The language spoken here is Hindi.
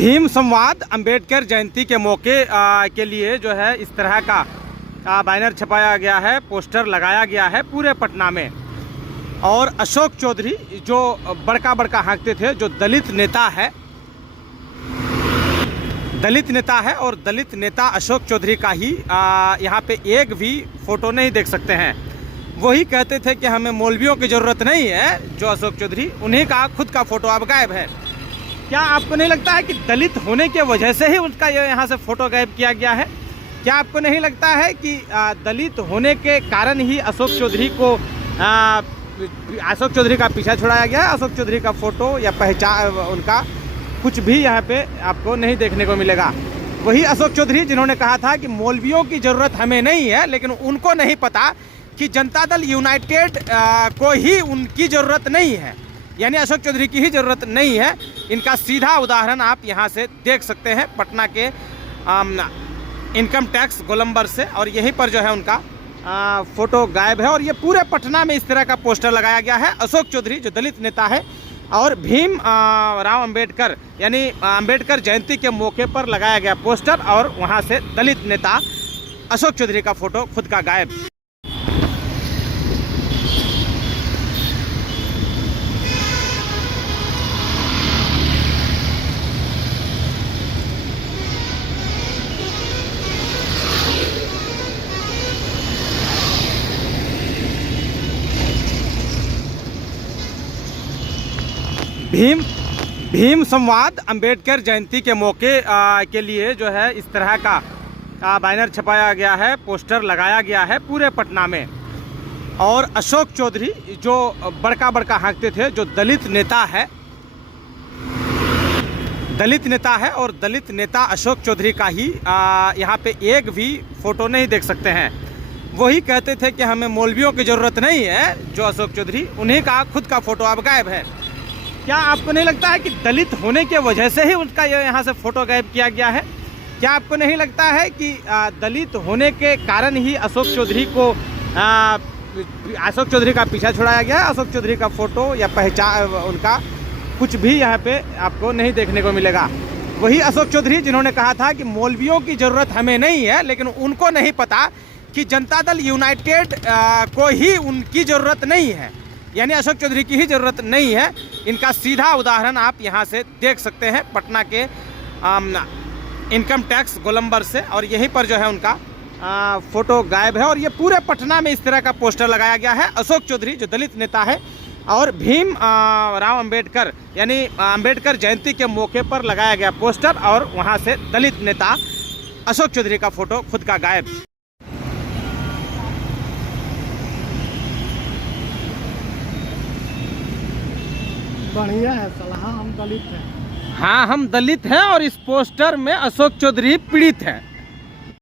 भीम संवाद अंबेडकर जयंती के मौके के लिए जो है इस तरह का बैनर छपाया गया है, पोस्टर लगाया गया है पूरे पटना में। और अशोक चौधरी जो बड़का बड़का हाँकते थे, जो दलित नेता है और दलित नेता अशोक चौधरी का ही यहाँ पे एक भी फोटो नहीं देख सकते हैं। वही कहते थे कि हमें मौलवियों की ज़रूरत नहीं है, जो अशोक चौधरी, उन्हीं का खुद का फ़ोटो अब गायब है। क्या आपको नहीं लगता है कि दलित होने के वजह से ही उनका यहाँ से फ़ोटो गायब किया गया है? क्या आपको नहीं लगता है कि दलित होने के कारण ही अशोक चौधरी का पीछा छुड़ाया गया है? अशोक चौधरी का फ़ोटो या पहचान उनका कुछ भी यहाँ पे आपको नहीं देखने को मिलेगा। वही अशोक चौधरी जिन्होंने कहा था कि मौलवियों की ज़रूरत हमें नहीं है, लेकिन उनको नहीं पता कि जनता दल यूनाइटेड को ही उनकी ज़रूरत नहीं है, यानी अशोक चौधरी की ही ज़रूरत नहीं है। इनका सीधा उदाहरण आप यहाँ से देख सकते हैं पटना के इनकम टैक्स गोलंबर से, और यहीं पर जो है उनका फ़ोटो गायब है। और ये पूरे पटना में इस तरह का पोस्टर लगाया गया है। अशोक चौधरी जो दलित नेता है और भीम राव अंबेडकर यानी अंबेडकर जयंती के मौके पर लगाया गया पोस्टर, और वहाँ से दलित नेता अशोक चौधरी का फ़ोटो खुद का गायब। भीम संवाद अंबेडकर जयंती के मौके के लिए जो है इस तरह का बैनर छपाया गया है, पोस्टर लगाया गया है पूरे पटना में। और अशोक चौधरी जो बड़का बड़का हाँकते थे, जो दलित नेता है और दलित नेता अशोक चौधरी का ही यहाँ पे एक भी फोटो नहीं देख सकते हैं। वही कहते थे कि हमें मौलवियों की ज़रूरत नहीं है, जो अशोक चौधरी, उन्हीं का खुद का फ़ोटो अब गायब है। क्या आपको नहीं लगता है कि दलित होने के वजह से ही उनका यहाँ से फ़ोटो गायब किया गया है? क्या आपको नहीं लगता है कि दलित होने के कारण ही अशोक चौधरी का पीछा छुड़ाया गया है? अशोक चौधरी का फ़ोटो या पहचान उनका कुछ भी यहाँ पे आपको नहीं देखने को मिलेगा। वही अशोक चौधरी जिन्होंने कहा था कि मौलवियों की ज़रूरत हमें नहीं है, लेकिन उनको नहीं पता कि जनता दल यूनाइटेड को ही उनकी ज़रूरत नहीं है, यानी अशोक चौधरी की ही ज़रूरत नहीं है। इनका सीधा उदाहरण आप यहाँ से देख सकते हैं पटना के इनकम टैक्स गोलंबर से, और यहीं पर जो है उनका फ़ोटो गायब है। और ये पूरे पटना में इस तरह का पोस्टर लगाया गया है। अशोक चौधरी जो दलित नेता है और भीम राव अंबेडकर यानी अंबेडकर जयंती के मौके पर लगाया गया पोस्टर, और वहाँ से दलित नेता अशोक चौधरी का फ़ोटो खुद का गायब। बढ़िया है सलाह, हम दलित हैं। हाँ, हम दलित हैं और इस पोस्टर में अशोक चौधरी पीड़ित हैं।